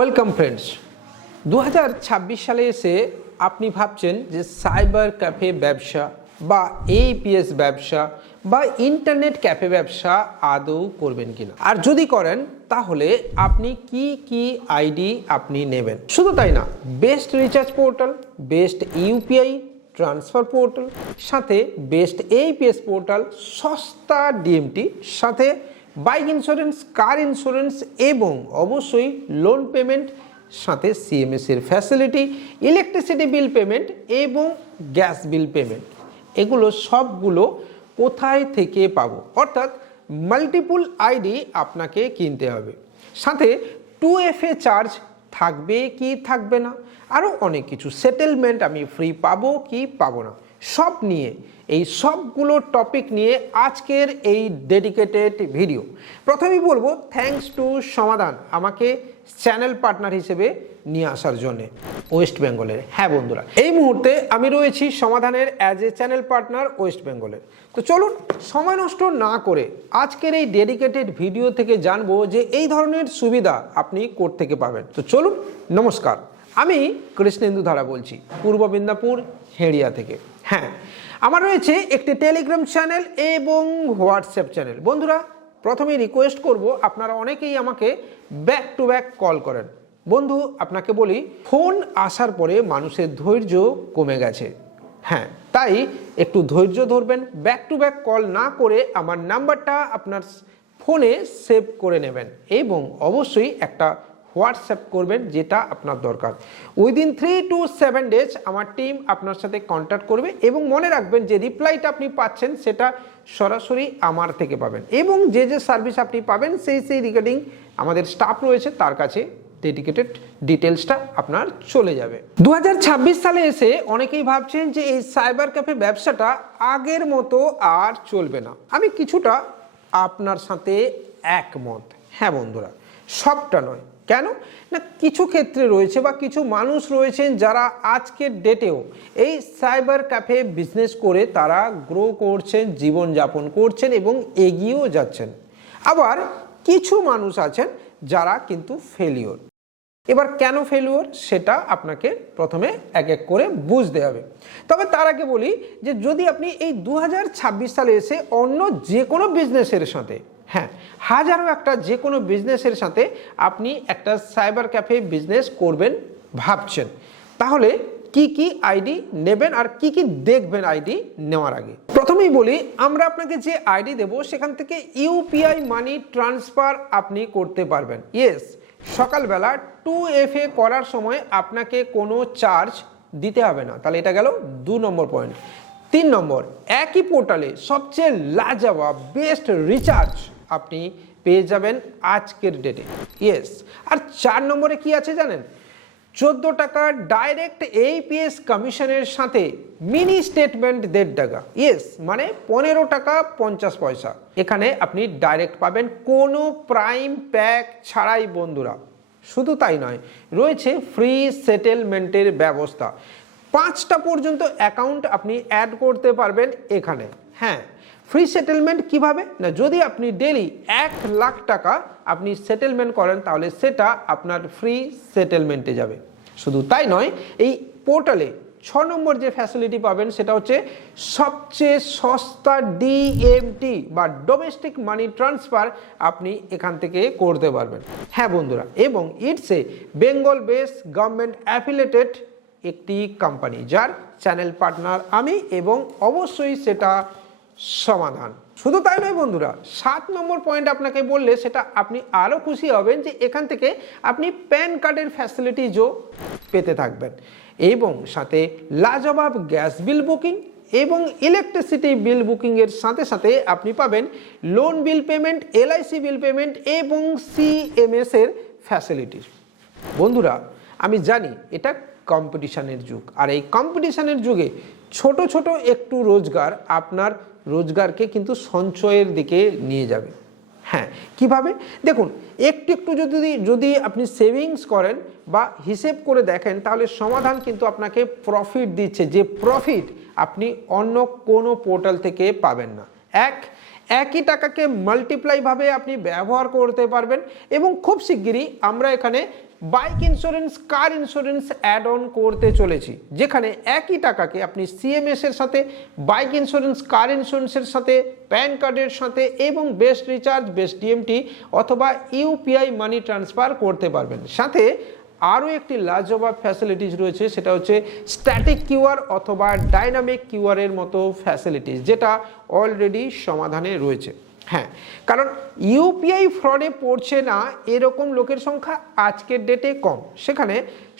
Welcome friends দু সালে এসে আপনি ভাবছেন যে সাইবার ক্যাফে ব্যবসা বা এপিএস ব্যবসা বা ইন্টারনেট ক্যাফে ব্যবসা আদৌ করবেন কিনা? আর যদি করেন, তাহলে আপনি কি কি আইডি আপনি নেবেন? শুধু তাই না, best recharge portal, best UPI transfer portal, সাথে বেস্ট এইপিএস পোর্টাল, সস্তা ডিএমটি, সাথে বাইক ইন্স্যুরেন্স কার ইন্স্যুরেন্স এবং অবশ্যই লোন পেমেন্ট সাথে সিএমএস এর ফ্যাসিলিটি ইলেকট্রিসিটি বিল পেমেন্ট এবং গ্যাস বিল পেমেন্ট এগুলো সবগুলো কোথায় থেকে পাবো? অর্থাৎ মাল্টিপুল আইডি আপনাকে কিনতে হবে। সাথে টু এফ এ চার্জ থাকবে কি থাকবে না? আরও অনেক কিছু। সেটেলমেন্ট আমি ফ্রি পাবো কি পাবো না? সব নিয়ে, এই সবগুলো টপিক নিয়ে আজকের এই ডেডিকেটেড ভিডিও প্রথমেই বলব থ্যাঙ্কস টু সমাধান আমাকে চ্যানেল পার্টনার হিসেবে নিয়ে আসার জন্যে ওয়েস্ট বেঙ্গলের হ্যাঁ বন্ধুরা, এই মুহূর্তে আমি রয়েছি সমাধানের as a channel partner west বেঙ্গলের তো চলুন, সময় নষ্ট না করে আজকের এই ডেডিকেটেড ভিডিও থেকে জানব যে এই ধরনের সুবিধা আপনি কোর্ট থেকে পাবেন। তো চলুন, নমস্কার, আমি কৃষ্ণেন্দু ধারা বলছি, পূর্ব মেদিনীপুর, হেড়িয়া থেকে। হ্যাঁ আমার রয়েছে একটি টেলিগ্রাম চ্যানেল এবং হোয়াটসঅ্যাপ চ্যানেল বন্ধুরা প্রথমে রিকোয়েস্ট করব, আপনারা অনেকেই আমাকে ব্যাক টু ব্যাক কল করেন। বন্ধু, আপনাকে বলি ফোন আসার পরে মানুষের ধৈর্য কমে গেছে। হ্যাঁ তাই একটু ধৈর্য ধরবেন ব্যাক টু ব্যাক কল না করে আমার নাম্বারটা আপনার ফোনে সেভ করে নেবেন এবং অবশ্যই একটা হোয়াটসঅ্যাপ করবেন যেটা আপনার দরকার। Within three two seven days আমার টিম আপনার সাথে কন্ট্যাক্ট করবে এবং মনে রাখবেন যে রিপ্লাইটা আপনি পাচ্ছেন, সেটা সরাসরি আমার থেকে পাবেন। এবং যে যে সার্ভিস আপনি পাবেন, সেই সেই রিগার্ডিং আমাদের স্টাফ রয়েছে, তার কাছে ডেডিকেটেড ডিটেলসটা আপনার চলে যাবে। দু হাজার ছাব্বিশ সালে এসে অনেকেই ভাবছেন যে এই সাইবার ক্যাফে ব্যবসাটা আগের মতো আর চলবে না। আমি কিছুটা আপনার সাথে একমত। হ্যাঁ বন্ধুরা, সবটা নয়। কেন? না, কিছু ক্ষেত্রে রয়েছে বা কিছু মানুষ রয়েছেন যারা আজকের ডেটেও এই সাইবার ক্যাফে বিজনেস করে তারা গ্রো করছেন, জীবনযাপন করছেন এবং এগিয়েও যাচ্ছেন। আবার কিছু মানুষ আছেন যারা কিন্তু ফেলিওর এবার কেন ফেলুয়ার সেটা আপনাকে প্রথমে এক এক করে বুঝতে হবে। তবে তার আগে বলি যে যদি আপনি এই দু হাজার ছাব্বিশ সালে এসে অন্য যে কোনো বিজনেসের সাথে হ্যাঁ হাজারো একটা যে কোনো বিজনেসের সাথে আপনি একটা সাইবার ক্যাফে বিজনেস করবেন ভাবছেন। তাহলে কি কি আইডি নেবেন আর কি কি দেখবেন আইডি নেওয়ার আগে? প্রথমেই বলি, আমরা আপনাকে যে আইডি দেব সেখান থেকে ইউপিআই মানি ট্রান্সফার আপনি করতে পারবেন। ইয়েস সকালবেলা টু এফ এ করার সময় আপনাকে কোনো চার্জ দিতে হবে না। তাহলে এটা গেল দু নম্বর পয়েন্ট তিন নম্বর, একই পোর্টালে সবচেয়ে লাজবাব বেস্ট রিচার্জ আপনি পেয়ে যাবেন আজকের ডেটে ইয়েস আর চার নম্বরে কি আছে জানেন? চোদ্দ টাকা ডাইরেক্ট এইপিএস কমিশনের সাথে মিনি স্টেটমেন্ট দেড় টাকা। ইয়েস মানে পনেরো টাকা পঞ্চাশ পয়সা। এখানে আপনি ডাইরেক্ট পাবেন কোনো প্রাইম প্যাক ছাড়াই বন্ধুরা। শুধু তাই নয়, রয়েছে ফ্রি সেটেলমেন্টের ব্যবস্থা। পাঁচটা পর্যন্ত অ্যাকাউন্ট আপনি অ্যাড করতে পারবেন এখানে। হ্যাঁ ফ্রি সেটেলমেন্ট কীভাবে? না, যদি আপনি ডেলি এক লাখ টাকা আপনি সেটেলমেন্ট করেন, তাহলে সেটা আপনার ফ্রি সেটেলমেন্টে যাবে। শুধু তাই নয়, এই পোর্টালে ছ নম্বর যে ফ্যাসিলিটি পাবেন, সেটা হচ্ছে সবচেয়ে সস্তা ডিএমটি বা ডোমেস্টিক মানি ট্রান্সফার আপনি এখান থেকে করতে পারবেন। হ্যাঁ বন্ধুরা, এবং it's a Bengal base government affiliated একটি কোম্পানি যার চ্যানেল পার্টনার আমি, এবং অবশ্যই সেটা সমাধান। শুধু তাই নয় বন্ধুরা, সাত নম্বর পয়েন্ট আপনাকে বললে সেটা আপনি আরও খুশি হবেন যে এখান থেকে আপনি প্যান কার্ডের ফ্যাসিলিটিজও পেতে থাকবেন। এবং সাথে লাজবাব গ্যাস বিল বুকিং এবং ইলেকট্রিসিটি বিল বুকিংয়ের সাথে সাথে আপনি পাবেন loan bill payment LIC bill payment এবং সিএমএস এর ফ্যাসিলিটিস বন্ধুরা, আমি জানি এটা কম্পিটিশানের যুগ। আর এই কম্পিটিশানের যুগে ছোট ছোট একটু রোজগার আপনার রোজগারকে কিন্তু সঞ্চয়ের দিকে নিয়ে যাবে। হ্যাঁ কীভাবে? দেখুন, একটু একটু যদি যদি আপনি সেভিংস করেন বা হিসেব করে দেখেন, তাহলে সমাধান কিন্তু আপনাকে প্রফিট দিচ্ছে। যে প্রফিট আপনি অন্য কোনো পোর্টাল থেকে পাবেন না। এক, একই টাকাকে মাল্টিপ্লাইভাবে আপনি ব্যবহার করতে পারবেন এবং খুব শিগগিরই আমরা এখানে bike insurance car insurance add on করতে চলেছি। যেখানে একই টাকাকে আপনি সিএমএস এর সাথে বাইক ইন্স্যুরেন্স কার ইন্স্যুরেন্সের সাথে প্যান কার্ডের সাথে এবং বেস্ট রিচার্জ বেস্ট ডিএমটি অথবা ইউপিআই মানি ট্রান্সফার করতে পারবেন। সাথে আরও একটি লাজবাব ফ্যাসিলিটিস রয়েছে, সেটা হচ্ছে স্ট্যাটিক কিউআর অথবা ডাইনামিক কিউআরের মতো ফ্যাসিলিটিস যেটা অলরেডি সমাধানে রয়েছে। হ্যাঁ কারণ ইউপিআই ফ্রডে পড়ছে না, এরকম লোকের সংখ্যা আজকের ডেটে কম। সেখানে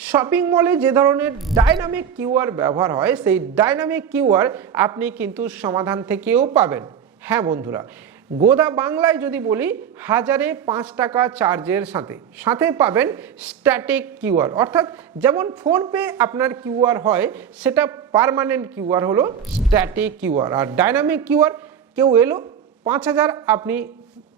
শপিং মলে যে ধরনের ডাইনামিক কিউআর ব্যবহার হয়, সেই ডাইনামিক কিউআর আপনি কিন্তু সমাধান থেকেও পাবেন। হ্যাঁ বন্ধুরা গোদা বাংলায় যদি বলি, হাজারে পাঁচ টাকা চার্জের সাথে। সাথে পাবেন স্ট্যাটিক কিউআর অর্থাৎ যেমন ফোনপে আপনার কিউআর হয়, সেটা পারমানেন্ট কিউআর হলো স্ট্যাটিক কিউআর আর ডাইনামিক কিউআর কেউ এলো পাঁচ হাজার আপনি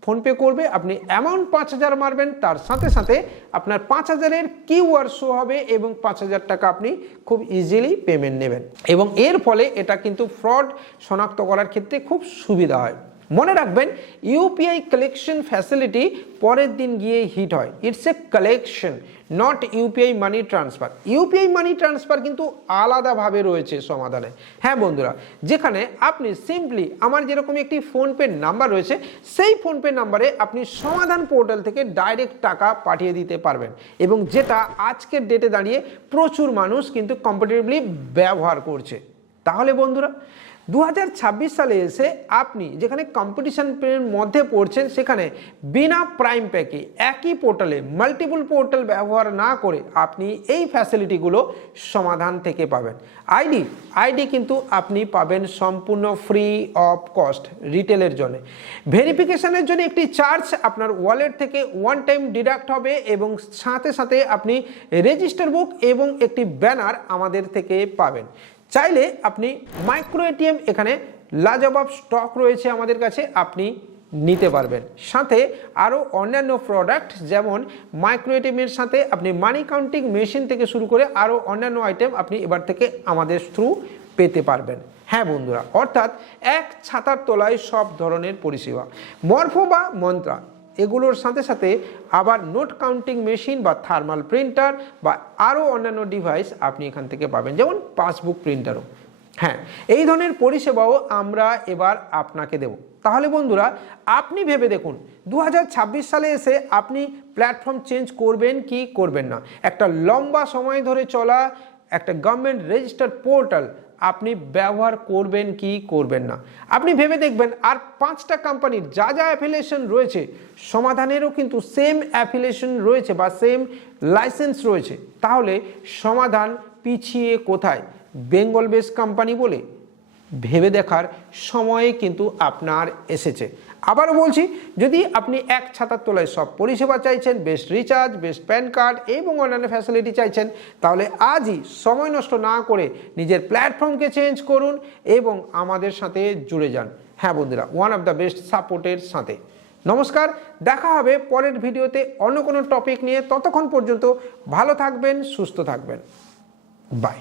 ফোনপে করবে, আপনি অ্যামাউন্ট পাঁচ হাজার মারবেন, তার সাথে সাথে আপনার পাঁচ হাজারের কিউআর শো হবে এবং পাঁচ হাজার টাকা আপনি খুব ইজিলি পেমেন্ট নেবেন। এবং এর ফলে এটা কিন্তু ফ্রড শনাক্ত করার ক্ষেত্রে খুব সুবিধা হয়। মনে রাখবেন ইউপিআই কালেকশন ফ্যাসিলিটি পরের দিন গিয়ে হিট হয়। It's a collection not UPI money transfer UPI money transfer কিন্তু আলাদাভাবে রয়েছে সমাধানে। হ্যাঁ বন্ধুরা, যেখানে আপনি সিম্পলি আমার যেরকম একটি ফোনপে নাম্বার রয়েছে, সেই ফোনপে নাম্বারে আপনি সমাধান পোর্টাল থেকে ডাইরেক্ট টাকা পাঠিয়ে দিতে পারবেন এবং যেটা আজকের ডেটে দাঁড়িয়ে প্রচুর মানুষ কিন্তু কম্পিটিভলি ব্যবহার করছে। তাহলে বন্ধুরা দু হাজার ছাব্বিশ সালে এসে আপনি যেখানে কম্পিটিশনের মধ্যে পড়ছেন, সেখানে বিনা প্রাইম প্যাকে একই পোর্টালে মাল্টিপল পোর্টাল ব্যবহার না করে আপনি এই ফ্যাসিলিটিগুলো সমাধান থেকে পাবেন। আইডি আইডি কিন্তু আপনি পাবেন সম্পূর্ণ ফ্রি অফ কস্ট রিটেলের জন্য। ভেরিফিকেশনের জন্য একটি চার্জ আপনার ওয়ালেট থেকে ওয়ান টাইম ডিডাক্ট হবে এবং সাথে সাথে আপনি রেজিস্টার বুক এবং একটি ব্যানার আমাদের থেকে পাবেন। চাইলে আপনি মাইক্রো এটিএম এখানে লাজবাব স্টক রয়েছে আমাদের কাছে, আপনি নিতে পারবেন। সাথে আরও অন্যান্য প্রোডাক্ট যেমন মাইক্রো এটিএমের সাথে আপনি মানি কাউন্টিং মেশিন থেকে শুরু করে আরও অন্যান্য আইটেম আপনি এবার থেকে আমাদের থ্রু পেতে পারবেন। হ্যাঁ বন্ধুরা, অর্থাৎ এক ছাতার তলায় সব ধরনের পরিষেবা। মরফো বা মন্ত্রা এগুলোর সাথে সাথে আবার নোট কাউন্টিং মেশিন বা থার্মাল প্রিন্টার বা আরও অন্যান্য ডিভাইস আপনি এখান থেকে পাবেন, যেমন পাসবুক প্রিন্টারও। হ্যাঁ এই ধরনের পরিষেবাও আমরা এবার আপনাকে দেব। তাহলে বন্ধুরা, আপনি ভেবে দেখুন দু হাজার ছাব্বিশ সালে এসে আপনি প্ল্যাটফর্ম চেঞ্জ করবেন কি করবেন না? একটা লম্বা সময় ধরে চলা, একটা গভর্নমেন্ট রেজিস্টার্ড পোর্টাল আপনি ব্যবহার করবেন কি করবেন না। আপনি ভেবে দেখবেন, আর পাঁচটা কোম্পানির যা যা অ্যাফিলিয়েশন রয়েছে, সমাধানেরও কিন্তু সেম অ্যাফিলিয়েশন রয়েছে বা সেম লাইসেন্স রয়েছে। তাহলে সমাধান পিছিয়ে কোথায়? বেঙ্গল বেস কোম্পানি বলে ভেবে দেখার সময় কিন্তু আপনার এসেছে। আবারও বলছি, যদি আপনি এক ছাতার তলায় সব পরিষেবা চাইছেন, best recharge, best PAN card এবং অন্যান্য ফ্যাসিলিটি চাইছেন, তাহলে আজই সময় নষ্ট না করে নিজের প্ল্যাটফর্মকে চেঞ্জ করুন এবং আমাদের সাথে জুড়ে যান। হ্যাঁ বন্ধুরা ওয়ান অফ দ্য বেস্ট সাপোর্টের সাথে। নমস্কার, দেখা হবে পরের ভিডিওতে অন্য কোনো টপিক নিয়ে। ততক্ষণ পর্যন্ত ভালো থাকবেন, সুস্থ থাকবেন। বাই